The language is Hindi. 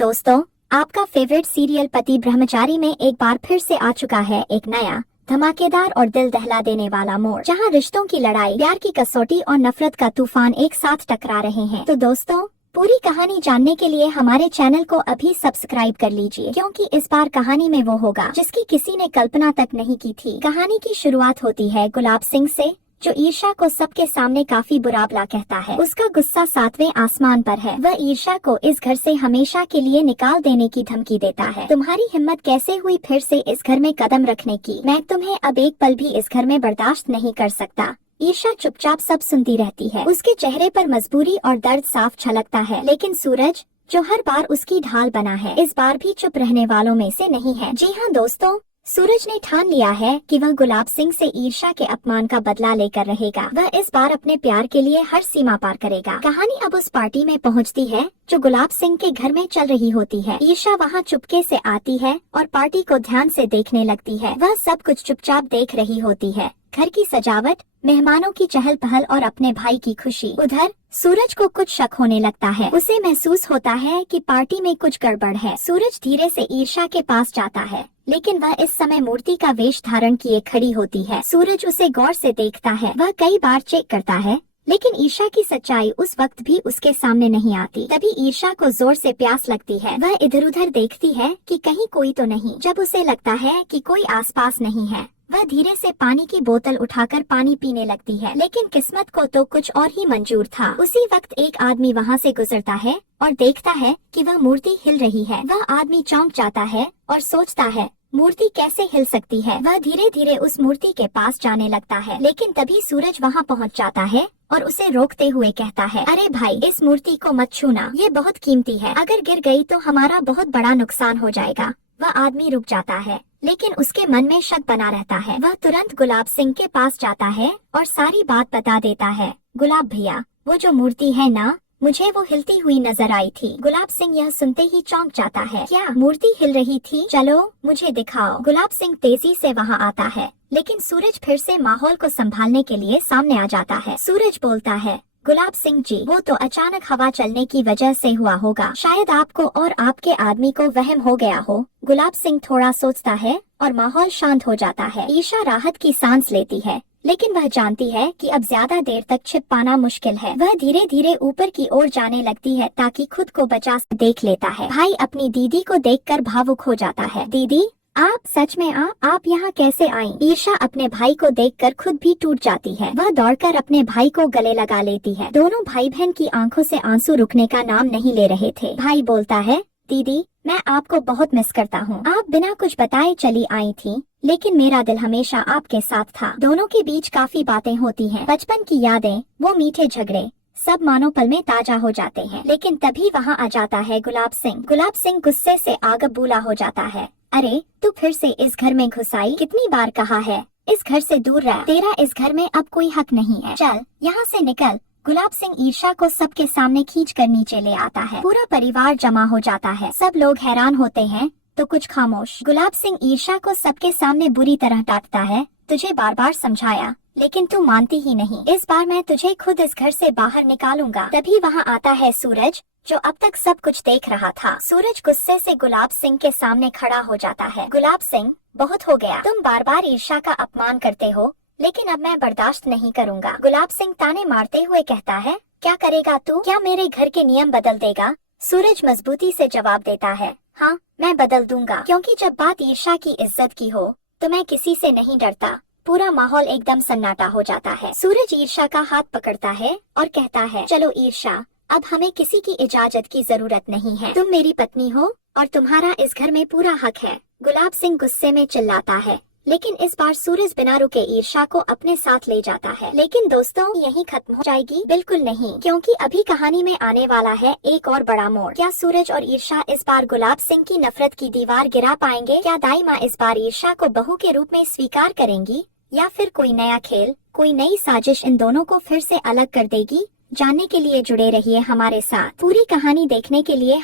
दोस्तों, आपका फेवरेट सीरियल पति ब्रह्मचारी में एक बार फिर से आ चुका है एक नया धमाकेदार और दिल दहला देने वाला मोड़, जहां रिश्तों की लड़ाई, प्यार की कसौटी और नफरत का तूफान एक साथ टकरा रहे हैं। तो दोस्तों, पूरी कहानी जानने के लिए हमारे चैनल को अभी सब्सक्राइब कर लीजिए, क्योंकि इस बार कहानी में वो होगा जिसकी किसी ने कल्पना तक नहीं की थी। कहानी की शुरुआत होती है गुलाब सिंह से, जो ईर्षा को सबके सामने काफी बुरा भला कहता है। उसका गुस्सा 7वें आसमान पर है। वह ईर्षा को इस घर से हमेशा के लिए निकाल देने की धमकी देता है। तुम्हारी हिम्मत कैसे हुई फिर से इस घर में कदम रखने की? मैं तुम्हें अब एक पल भी इस घर में बर्दाश्त नहीं कर सकता। ईर्षा चुपचाप सब सुनती रहती है। उसके चेहरे पर मजबूरी और दर्द साफ छलकता है, लेकिन सूरज, जो हर बार उसकी ढाल बना है, इस बार भी चुप रहने वालों में से नहीं है। जी हाँ दोस्तों, सूरज ने ठान लिया है कि वह गुलाब सिंह से ईर्षा के अपमान का बदला लेकर रहेगा। वह इस बार अपने प्यार के लिए हर सीमा पार करेगा। कहानी अब उस पार्टी में पहुंचती है जो गुलाब सिंह के घर में चल रही होती है। ईर्षा वहां चुपके से आती है और पार्टी को ध्यान से देखने लगती है। वह सब कुछ चुपचाप देख रही होती है, घर की सजावट, मेहमानों की चहल पहल और अपने भाई की खुशी। उधर सूरज को कुछ शक होने लगता है। उसे महसूस होता है कि पार्टी में कुछ गड़बड़ है। सूरज धीरे से ईर्षा के पास जाता है, लेकिन वह इस समय मूर्ति का वेश धारण किए खड़ी होती है। सूरज उसे गौर से देखता है। वह कई बार चेक करता है, लेकिन ईर्षा की सच्चाई उस वक्त भी उसके सामने नहीं आती। तभी ईर्षा को जोर से प्यास लगती है। वह इधर उधर देखती है कि कहीं कोई तो नहीं। जब उसे लगता है कि कोई आसपास नहीं है, वह धीरे से पानी की बोतल उठाकर पानी पीने लगती है। लेकिन किस्मत को तो कुछ और ही मंजूर था। उसी वक्त एक आदमी वहाँ से गुजरता है और देखता है कि वह मूर्ति हिल रही है। वह आदमी चौंक जाता है और सोचता है, मूर्ति कैसे हिल सकती है। वह धीरे धीरे उस मूर्ति के पास जाने लगता है, लेकिन तभी सूरज वहाँ पहुँच जाता है और उसे रोकते हुए कहता है, अरे भाई, इस मूर्ति को मत छूना, ये बहुत कीमती है। अगर गिर गई तो हमारा बहुत बड़ा नुकसान हो जाएगा। वह आदमी रुक जाता है, लेकिन उसके मन में शक बना रहता है। वह तुरंत गुलाब सिंह के पास जाता है और सारी बात बता देता है। गुलाब भैया, वो जो मूर्ति है ना, मुझे वो हिलती हुई नजर आई थी। गुलाब सिंह यह सुनते ही चौंक जाता है। क्या मूर्ति हिल रही थी? चलो मुझे दिखाओ। गुलाब सिंह तेजी से वहाँ आता है, लेकिन सूरज फिर से माहौल को संभालने के लिए सामने आ जाता है। सूरज बोलता है, गुलाब सिंह जी, वो तो अचानक हवा चलने की वजह से हुआ होगा। शायद आपको और आपके आदमी को वहम हो गया हो। गुलाब सिंह थोड़ा सोचता है और माहौल शांत हो जाता है। ईर्षा राहत की सांस लेती है, लेकिन वह जानती है कि अब ज्यादा देर तक छिप पाना मुश्किल है। वह धीरे धीरे ऊपर की ओर जाने लगती है ताकि खुद को बचा देख लेता है। भाई अपनी दीदी को देखकर भावुक हो जाता है। दीदी, आप सच में आप यहाँ कैसे आई? ईर्षा अपने भाई को देखकर खुद भी टूट जाती है। वह दौड़कर अपने भाई को गले लगा लेती है। दोनों भाई बहन की आंखों से आंसू रुकने का नाम नहीं ले रहे थे। भाई बोलता है, दीदी, मैं आपको बहुत मिस करता हूँ। आप बिना कुछ बताए चली आई थी, लेकिन मेरा दिल हमेशा आपके साथ था। दोनों के बीच काफी बातें होती हैं। बचपन की यादें, वो मीठे झगड़े, सब मानो पल में ताजा हो जाते हैं। लेकिन तभी वहाँ आ जाता है गुलाब सिंह। गुलाब सिंह गुस्से से आग बूला हो जाता है। अरे, तू फिर से इस घर में घुस आई? कितनी बार कहा है इस घर से दूर रह। तेरा इस घर में अब कोई हक नहीं है। चल यहाँ से निकल। गुलाब सिंह ईर्षा को सबके सामने खींच कर नीचे ले आता है। पूरा परिवार जमा हो जाता है। सब लोग हैरान होते हैं तो कुछ खामोश। गुलाब सिंह ईर्षा को सबके सामने बुरी तरह डांटता है। तुझे बार बार समझाया, लेकिन तू मानती ही नहीं। इस बार मैं तुझे खुद इस घर से बाहर निकालूंगा। तभी वहाँ आता है सूरज, जो अब तक सब कुछ देख रहा था। सूरज गुस्से से गुलाब सिंह के सामने खड़ा हो जाता है। गुलाब सिंह, बहुत हो गया। तुम बार बार ईर्षा का अपमान करते हो, लेकिन अब मैं बर्दाश्त नहीं करूंगा। गुलाब सिंह ताने मारते हुए कहता है, क्या करेगा तू? क्या मेरे घर के नियम बदल देगा? सूरज मजबूती से जवाब देता है, हाँ, मैं बदल दूंगा, क्योंकि जब बात ईर्षा की इज्जत की हो तो मैं किसी से नहीं डरता। पूरा माहौल एकदम सन्नाटा हो जाता है। सूरज ईर्षा का हाथ पकड़ता है और कहता है, चलो ईर्षा, अब हमें किसी की इजाजत की जरूरत नहीं है। तुम मेरी पत्नी हो और तुम्हारा इस घर में पूरा हक है। गुलाब सिंह गुस्से में चिल्लाता है, लेकिन इस बार सूरज बिना रुके ईर्षा को अपने साथ ले जाता है। लेकिन दोस्तों, यहीं खत्म हो जाएगी? बिल्कुल नहीं, क्योंकि अभी कहानी में आने वाला है एक और बड़ा मोड़। क्या सूरज और ईर्षा इस बार गुलाब सिंह की नफरत की दीवार गिरा पाएंगे? क्या दाई माँ इस बार ईर्षा को बहू के रूप में स्वीकार करेंगी, या फिर कोई नया खेल, कोई नई साजिश इन दोनों को फिर से अलग कर देगी? जानने के लिए जुड़े रहिए हमारे साथ। पूरी कहानी देखने के लिए